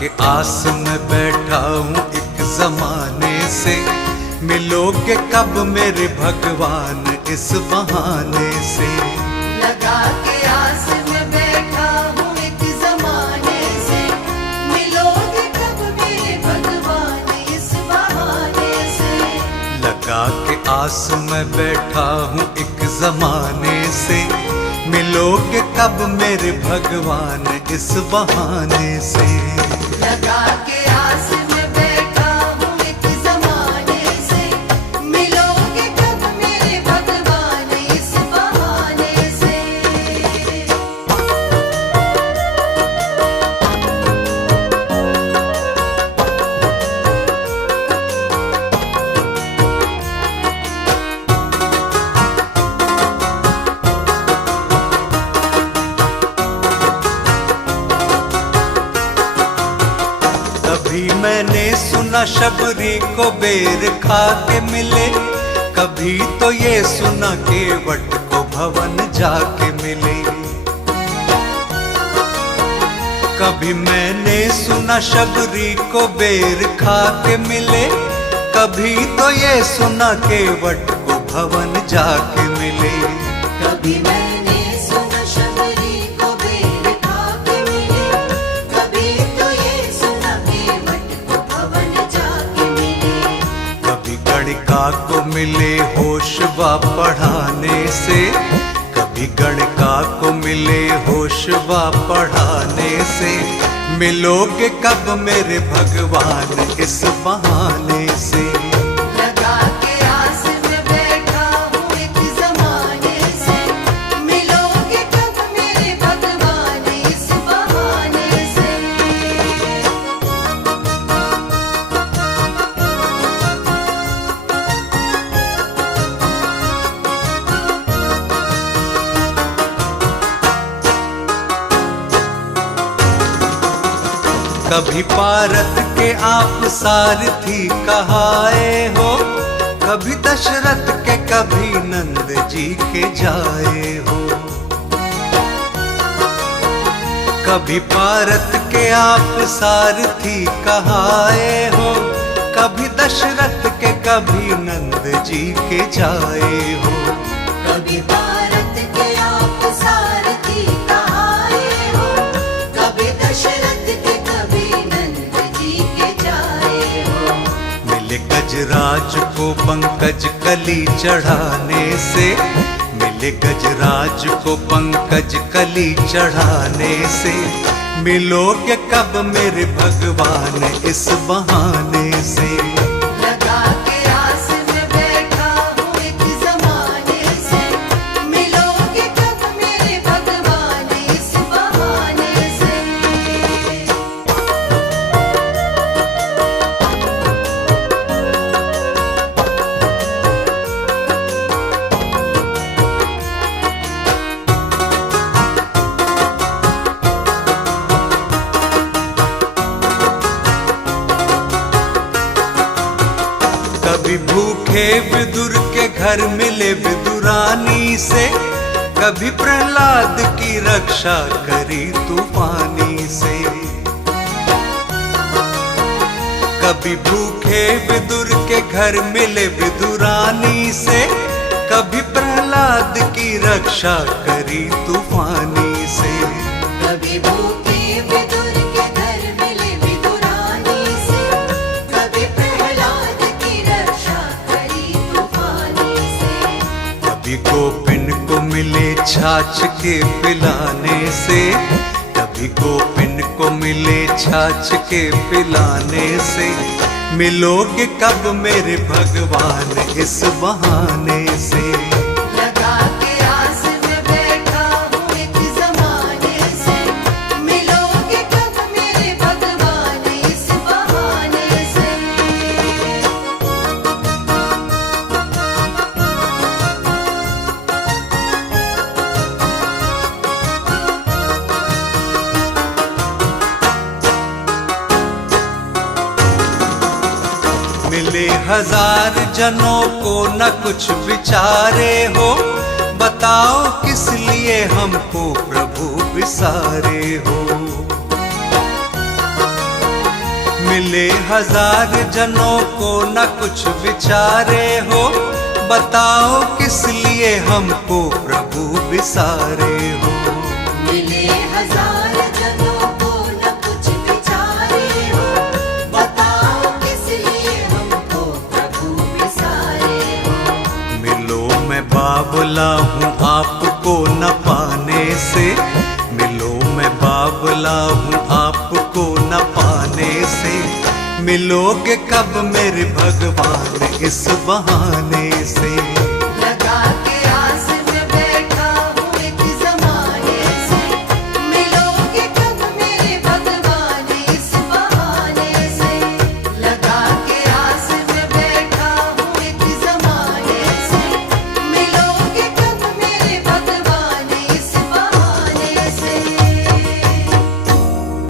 के आस में बैठा हूँ एक जमाने से, मिलोगे कब मेरे भगवान इस बहाने से। लगा के आस में बैठा हूँ एक जमाने से, मिलोगे कब मेरे भगवान इस बहाने से। लगा के आस में बैठा हूँ एक जमाने से, मिलोगे कब मेरे भगवान इस बहाने से। लगा के आस में बैठा हूँ एक जमाने से, मिलोगे कब मेरे भगवान इस बहाने से। कभी मैंने सुना शबरी को बेर खा के मिले, कभी तो ये सुना केवट को भवन जाके मिले। कभी मैंने सुना शबरी को बेर खा के मिले, कभी तो ये सुना केवट को भवन जाके मिले। कभी मैंने सुना शबरी को बेर खा के मिले, कभी तो ये सुना केवट को भवन जाके मिले। कभी गणिका को मिले होशवा पढ़ाने से, कभी गणिका को मिले होशवा पढ़ाने से। मिलोगे कब मेरे भगवान इस बहाने से। लगा के आस में बैठा हूँ एक जमाने से, मिलोगे कब मेरे भगवान इस बहाने से। कभी पारत के आप सारथी कहाए हो, कभी दशरथ के कभी नंद जी के जाए हो। कभी पारत के आप सारथी कहाए हो, कभी दशरथ के कभी नंद जी के जाए हो। कभी भारत के आप सारथी कहाए हो, कभी दशरथ के कभी नंद जी के जाए हो। मिले गजराज को पंकज कली चढ़ाने से, मिले गजराज को पंकज कली चढ़ाने से। मिलोगे कब मेरे भगवान इस बहाने से। लगा के आस में बैठा हूँ एक जमाने से, मिलोगे कब मेरे भगवान इस बहाने से। कभी भूखे विदुर के घर मिले विदुरानी से, कभी प्रहलाद की रक्षा करी तूफानी से। कभी भूखे विदुर के घर मिले विदुरानी से, कभी प्रहलाद की रक्षा करी तूफानी से। कभी भूखे विदुर के घर मिले विदुरानी से, कभी प्रहलाद की रक्षा करी तूफानी से। कभी गोपिन को मिले छाछ के पिलाने से, कभी गोपिन को मिले छाछ के पिलाने से। मिलोगे कब मेरे भगवान इस बहाने से। लगा के आस में बैठा हूँ एक जमाने से, मिलोगे कब मेरे भगवान इस बहाने से। मिले हजार जनों को न कुछ विचारे हो, बताओ किस लिए हमको प्रभु विसारे हो। मिले हजार जनों को न कुछ विचारे हो, बताओ किस लिए हमको प्रभु विसारे हो। मिले हजार जनों को न कुछ विचारे हो, बताओ किस लिए हमको प्रभु विसारे हो। मिलो मैं बावला हूँ आपको न पाने से, मिलो मैं बावला हूँ आपको न पाने से, मिलोगे कब मेरे भगवान इस बहाने से।